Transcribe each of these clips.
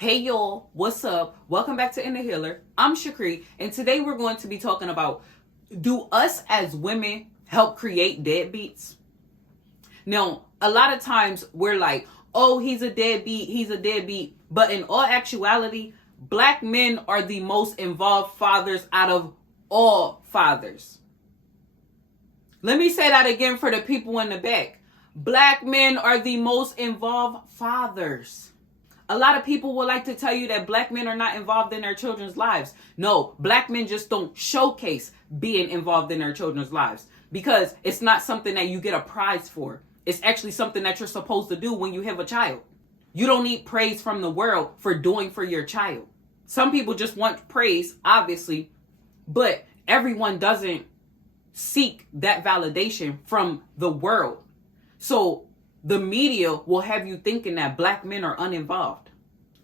Hey y'all, what's up? Welcome back to In the Healer. I'm Shakri, and today we're going to be talking about, do us as women help create deadbeats? Now, a lot of times we're like, oh, he's a deadbeat. But in all actuality, black men are the most involved fathers out of all fathers. Let me say that again for the people in the back. Black men are the most involved fathers. A lot of people would like to tell you that black men are not involved in their children's lives. No, black men just don't showcase being involved in their children's lives because it's not something that you get a prize for. It's actually something that you're supposed to do when you have a child. You don't need praise from the world for doing for your child. Some people just want praise, obviously, but everyone doesn't seek that validation from the world. So the media will have you thinking that black men are uninvolved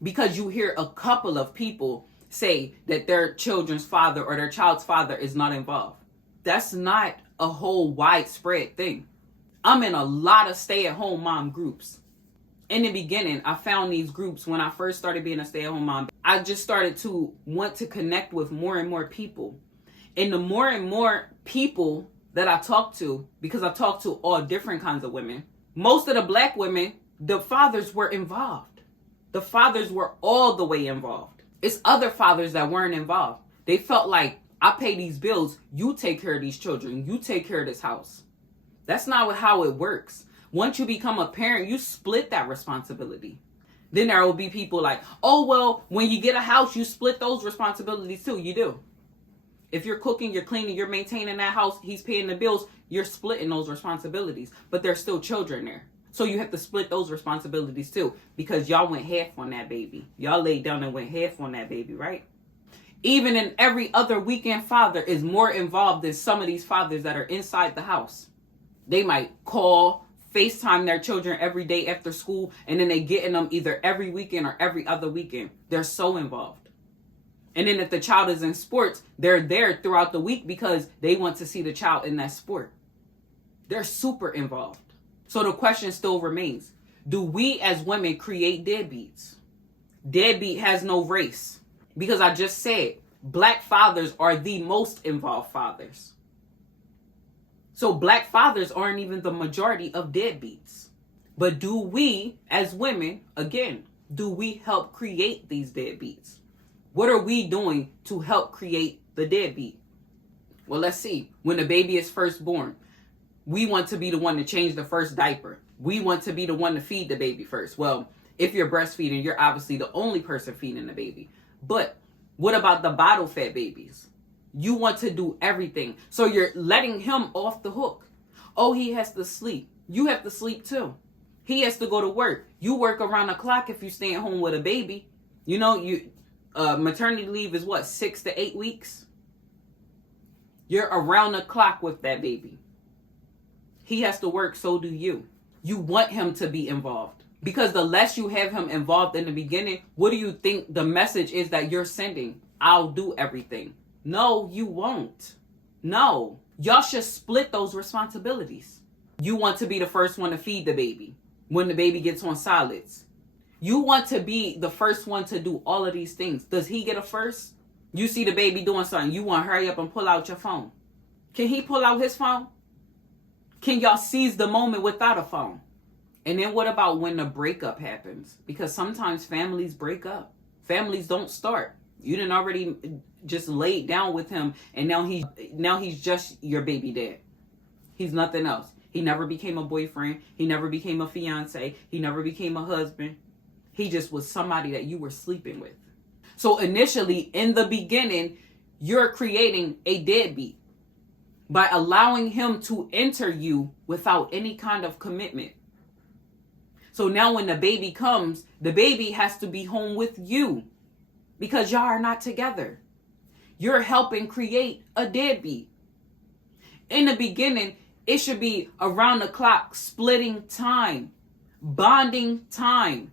because you hear a couple of people say that their children's father or their child's father is not involved. That's not a whole widespread thing. I'm in a lot of stay-at-home mom groups. In the beginning, I found these groups when I first started being a stay-at-home mom. I just started to want to connect with more and more people. And the more and more people that I talk to, because I talk to all different kinds of women, most of the black women, the fathers were involved. The fathers were all the way involved. It's other fathers that weren't involved. They felt like, I pay these bills, you take care of these children, you take care of this house. That's not how it works. Once you become a parent, you split that responsibility. Then there will be people like, oh, well, when you get a house, you split those responsibilities too. You do. If you're cooking, you're cleaning, you're maintaining that house, he's paying the bills, you're splitting those responsibilities. But there's still children there. So you have to split those responsibilities too, because y'all went half on that baby. Y'all laid down and went half on that baby, right? Even in every other weekend, father is more involved than some of these fathers that are inside the house. They might call, FaceTime their children every day after school, and then they get in them either every weekend or every other weekend. They're so involved. And then if the child is in sports, they're there throughout the week because they want to see the child in that sport. They're super involved. So the question still remains, do we as women create deadbeats? Deadbeat has no race. Because I just said, black fathers are the most involved fathers. So black fathers aren't even the majority of deadbeats. But do we as women, again, do we help create these deadbeats? What are we doing to help create the deadbeat? Well, let's see. When the baby is first born, we want to be the one to change the first diaper. We want to be the one to feed the baby first. Well, if you're breastfeeding, you're obviously the only person feeding the baby. But what about the bottle-fed babies? You want to do everything. So you're letting him off the hook. Oh, he has to sleep. You have to sleep too. He has to go to work. You work around the clock if you stay at home with a baby. You know, maternity leave is what, 6 to 8 weeks? You're around the clock with that baby. He has to work, so do you. You want him to be involved. Because the less you have him involved in the beginning, what do you think the message is that you're sending? I'll do everything. No, you won't. No. Y'all should split those responsibilities. You want to be the first one to feed the baby when the baby gets on solids. You want to be the first one to do all of these things. Does he get a first? You see the baby doing something. You want to hurry up and pull out your phone. Can he pull out his phone? Can y'all seize the moment without a phone? And then what about when the breakup happens? Because sometimes families break up. Families don't start. You didn't already just laid down with him, and now he's just your baby dad. He's nothing else. He never became a boyfriend. He never became a fiance. He never became a husband. He just was somebody that you were sleeping with. So initially, in the beginning, you're creating a deadbeat by allowing him to enter you without any kind of commitment. So now when the baby comes, the baby has to be home with you because y'all are not together. You're helping create a deadbeat. In the beginning, it should be around the clock, splitting time, bonding time.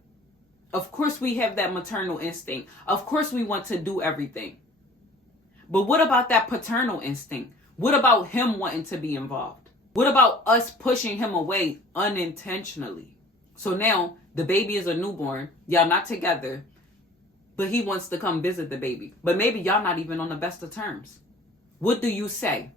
Of course, we have that maternal instinct. Of course, we want to do everything. But what about that paternal instinct? What about him wanting to be involved? What about us pushing him away unintentionally? So now the baby is a newborn. Y'all not together. but he wants to come visit the baby. But maybe y'all not even on the best of terms. What do you say?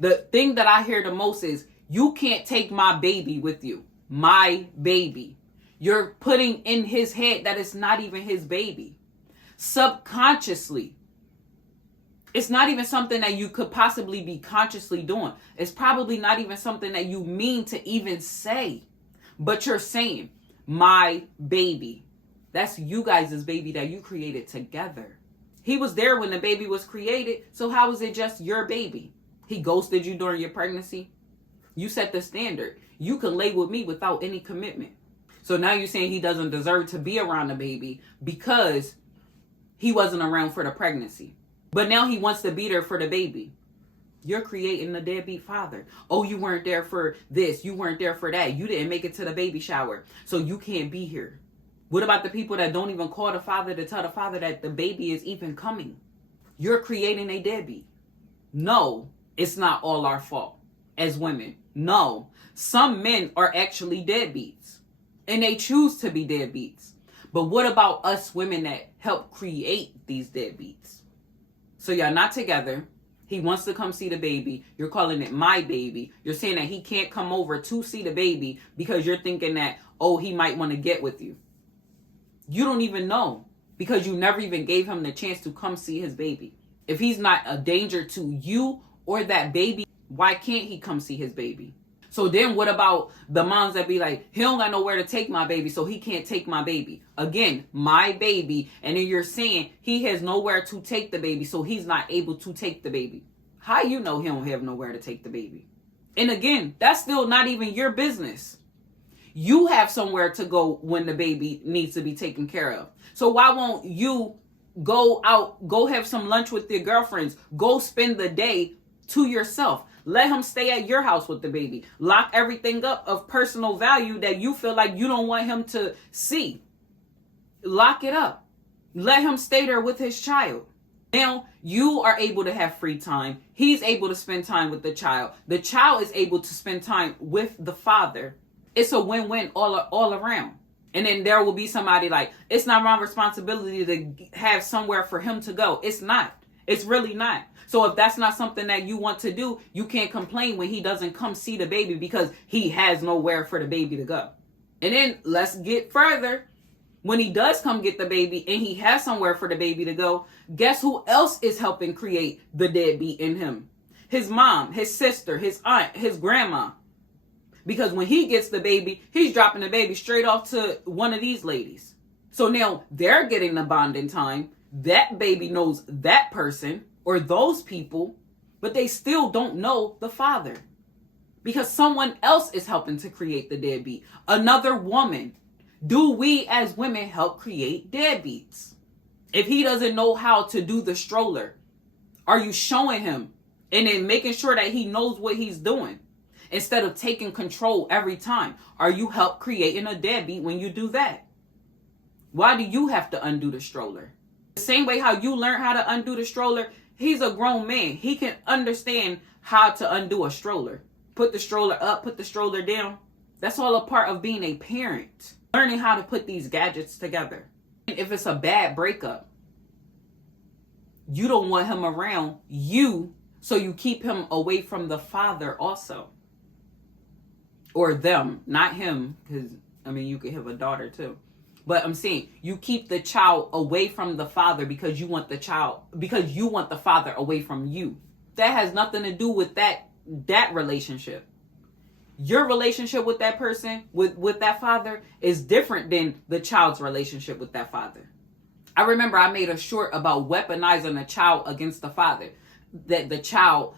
The thing that I hear the most is, you can't take my baby with you. My baby. You're putting in his head that it's not even his baby. Subconsciously. It's not even something that you could possibly be consciously doing. It's probably not even something that you mean to even say. But you're saying, my baby. That's you guys' baby that you created together. He was there when the baby was created. So how is it just your baby? He ghosted you during your pregnancy. You set the standard. You can lay with me without any commitment. So now you're saying he doesn't deserve to be around the baby because he wasn't around for the pregnancy. But now he wants to be there for the baby. You're creating a deadbeat father. Oh, you weren't there for this. You weren't there for that. You didn't make it to the baby shower. So you can't be here. What about the people that don't even call the father to tell the father that the baby is even coming? You're creating a deadbeat. No, it's not all our fault as women. No, some men are actually deadbeats and they choose to be deadbeats. But what about us women that help create these deadbeats? So y'all not together. He wants to come see the baby. You're calling it my baby. You're saying that he can't come over to see the baby because you're thinking that, oh, he might want to get with you. You don't even know because you never even gave him the chance to come see his baby. If he's not a danger to you or that baby, why can't he come see his baby? So then what about the moms that be like, he don't got nowhere to take my baby, so he can't take my baby. Again, my baby. And then you're saying he has nowhere to take the baby, so he's not able to take the baby. How you know he don't have nowhere to take the baby? And again, that's still not even your business. You have somewhere to go when the baby needs to be taken care of. So why won't you go out, go have some lunch with your girlfriends, go spend the day to yourself? Let him stay at your house with the baby. Lock everything up of personal value that you feel like you don't want him to see. Lock it up. Let him stay there with his child. Now you are able to have free time. He's able to spend time with the child. The child is able to spend time with the father. It's a win-win all around. And then there will be somebody like, it's not my responsibility to have somewhere for him to go. It's not. It's really not. So if that's not something that you want to do, you can't complain when he doesn't come see the baby because he has nowhere for the baby to go. And then let's get further. When he does come get the baby and he has somewhere for the baby to go, guess who else is helping create the deadbeat in him? His mom, his sister, his aunt, his grandma. Because when he gets the baby, he's dropping the baby straight off to one of these ladies. So now they're getting the bonding time. That baby knows that person or those people, but they still don't know the father. Because someone else is helping to create the deadbeat. Another woman. Do we as women help create deadbeats? If he doesn't know how to do the stroller, are you showing him and then making sure that he knows what he's doing? Instead of taking control every time, are you help creating a deadbeat when you do that? Why do you have to undo the stroller? The same way how you learn how to undo the stroller, he's a grown man. He can understand how to undo a stroller. Put the stroller up, put the stroller down. That's all a part of being a parent. Learning how to put these gadgets together. If it's a bad breakup, you don't want him around you, so you keep him away from the father also. Or them, not him, because, I mean, you could have a daughter too. But I'm saying you keep the child away from the father because you want the father away from you. That has nothing to do with that relationship. Your relationship with that person, with that father, is different than the child's relationship with that father. I remember I made a short about weaponizing a child against the father. That the child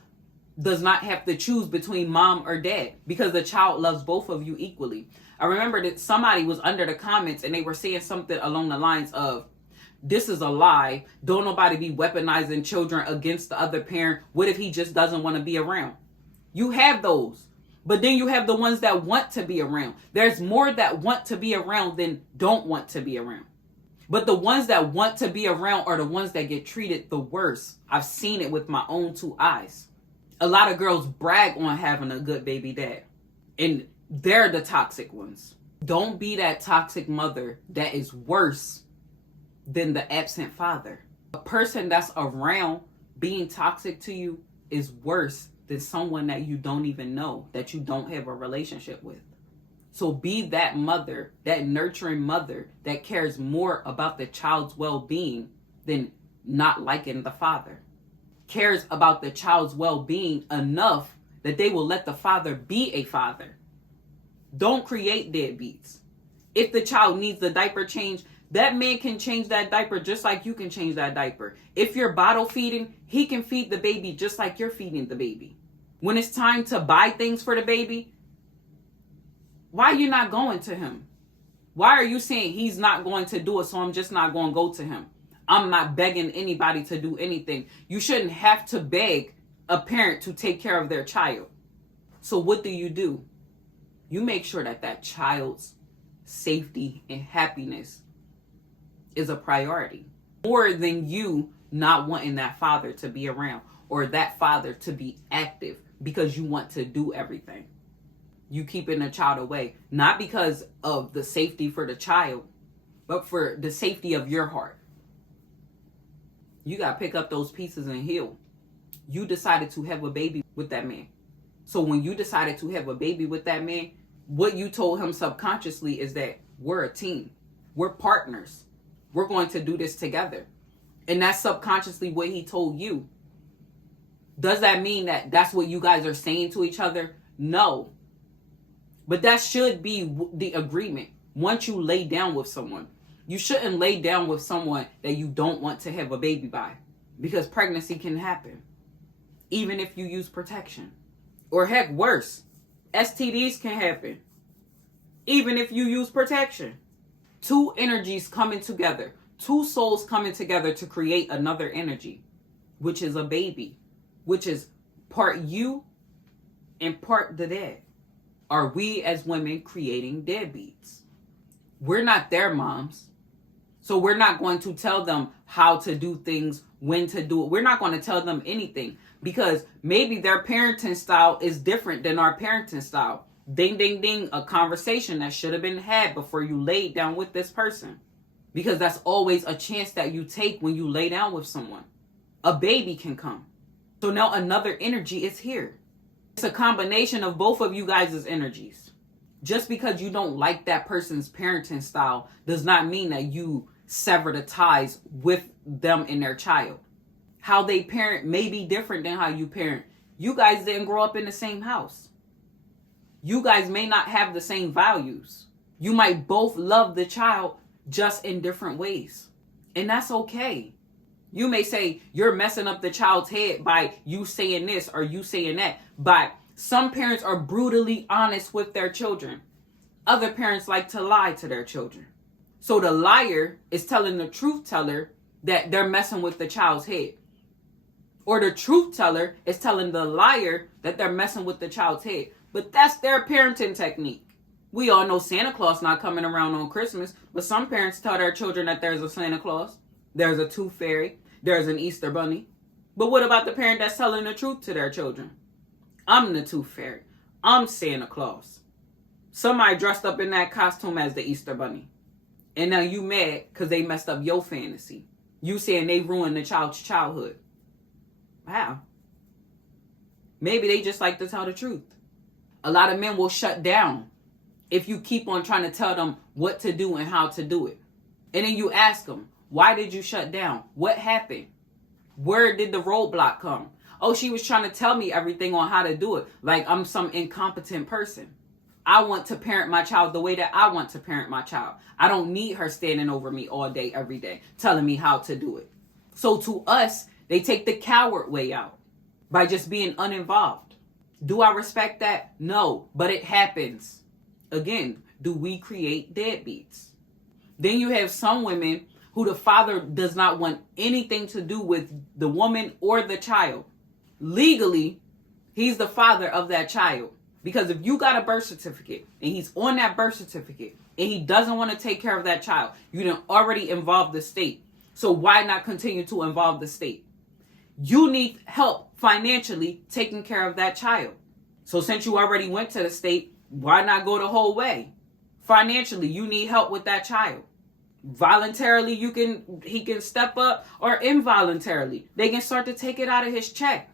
does not have to choose between mom or dad because the child loves both of you equally. I remember that somebody was under the comments and they were saying something along the lines of, this is a lie. Don't nobody be weaponizing children against the other parent. What if he just doesn't want to be around? You have those. But then you have the ones that want to be around. There's more that want to be around than don't want to be around. But the ones that want to be around are the ones that get treated the worst. I've seen it with my own two eyes. A lot of girls brag on having a good baby dad. And they're the toxic ones. Don't be that toxic mother that is worse than the absent father. A person that's around being toxic to you is worse than someone that you don't even know, that you don't have a relationship with. So be that mother, that nurturing mother that cares more about the child's well-being than not liking the father. Cares about the child's well-being enough that they will let the father be a father. Don't create deadbeats. If the child needs the diaper change, that man can change that diaper just like you can change that diaper. If you're bottle feeding, he can feed the baby just like you're feeding the baby. When it's time to buy things for the baby, why are you not going to him? Why are you saying he's not going to do it, so I'm just not going to go to him? I'm not begging anybody to do anything. You shouldn't have to beg a parent to take care of their child. So what do? You make sure that that child's safety and happiness is a priority. More than you not wanting that father to be around or that father to be active because you want to do everything. You keeping the child away, not because of the safety for the child, but for the safety of your heart. You got to pick up those pieces and heal. You decided to have a baby with that man. So when you decided to have a baby with that man, what you told him subconsciously is that we're a team. We're partners. We're going to do this together. And that's subconsciously what he told you. Does that mean that that's what you guys are saying to each other? No. But that should be the agreement. Once you lay down with someone, you shouldn't lay down with someone that you don't want to have a baby by, because pregnancy can happen, even if you use protection. Or heck, worse, STDs can happen, even if you use protection. Two energies coming together, two souls coming together to create another energy, which is a baby, which is part you and part the dad. Are we as women creating deadbeats? We're not their moms. So we're not going to tell them how to do things, when to do it. We're not going to tell them anything because maybe their parenting style is different than our parenting style. Ding, ding, ding, a conversation that should have been had before you laid down with this person. Because that's always a chance that you take when you lay down with someone. A baby can come. So now another energy is here. It's a combination of both of you guys' energies. Just because you don't like that person's parenting style does not mean that you sever the ties with them and their child. How they parent may be different than how you parent. You guys didn't grow up in the same house. You guys may not have the same values. You might both love the child just in different ways. And that's okay. You may say you're messing up the child's head by you saying this or you saying that. But some parents are brutally honest with their children. Other parents like to lie to their children. So the liar is telling the truth teller that they're messing with the child's head. Or the truth teller is telling the liar that they're messing with the child's head. But that's their parenting technique. We all know Santa Claus not coming around on Christmas, but some parents tell their children that there's a Santa Claus, there's a tooth fairy, there's an Easter bunny. But what about the parent that's telling the truth to their children? I'm the tooth fairy. I'm Santa Claus. Somebody dressed up in that costume as the Easter bunny. And now you mad because they messed up your fantasy. You saying they ruined the child's childhood. Wow. Maybe they just like to tell the truth. A lot of men will shut down if you keep on trying to tell them what to do and how to do it. And then you ask them, why did you shut down? What happened? Where did the roadblock come? Oh, she was trying to tell me everything on how to do it. Like I'm some incompetent person. I want to parent my child the way that I want to parent my child. I don't need her standing over me all day, every day, telling me how to do it. So to us, they take the coward way out by just being uninvolved. Do I respect that? No, but it happens. Again, do we create deadbeats? Then you have some women who the father does not want anything to do with the woman or the child. Legally, he's the father of that child. Because if you got a birth certificate and he's on that birth certificate and he doesn't want to take care of that child, you done already involved the state. So why not continue to involve the state? You need help financially taking care of that child. So since you already went to the state, why not go the whole way? Financially, you need help with that child. Voluntarily, he can step up, or involuntarily, they can start to take it out of his check.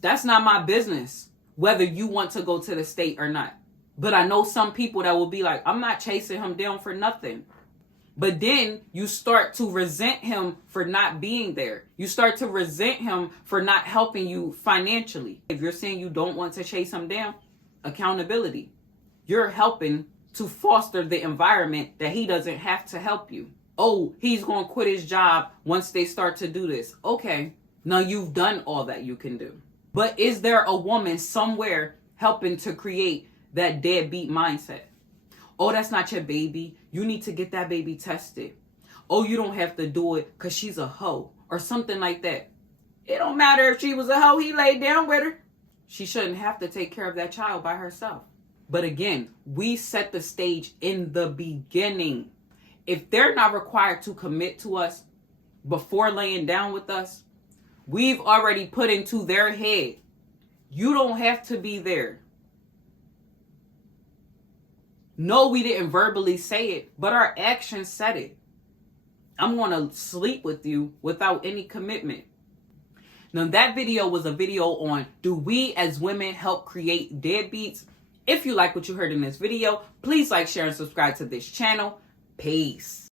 That's not my business whether you want to go to the state or not. But I know some people that will be like, I'm not chasing him down for nothing. But then you start to resent him for not being there. You start to resent him for not helping you financially. If you're saying you don't want to chase him down, accountability. You're helping to foster the environment that he doesn't have to help you. Oh, he's going to quit his job once they start to do this. Okay, now you've done all that you can do. But is there a woman somewhere helping to create that deadbeat mindset? Oh, that's not your baby. You need to get that baby tested. Oh, you don't have to do it because she's a hoe or something like that. It don't matter if she was a hoe. He laid down with her. She shouldn't have to take care of that child by herself. But again, we set the stage in the beginning. If they're not required to commit to us before laying down with us, we've already put into their head, you don't have to be there. No, we didn't verbally say it, but our actions said it. I'm going to sleep with you without any commitment. Now, that video was a video on, do we as women help create deadbeats? If you like what you heard in this video, please like, share, and subscribe to this channel. Peace.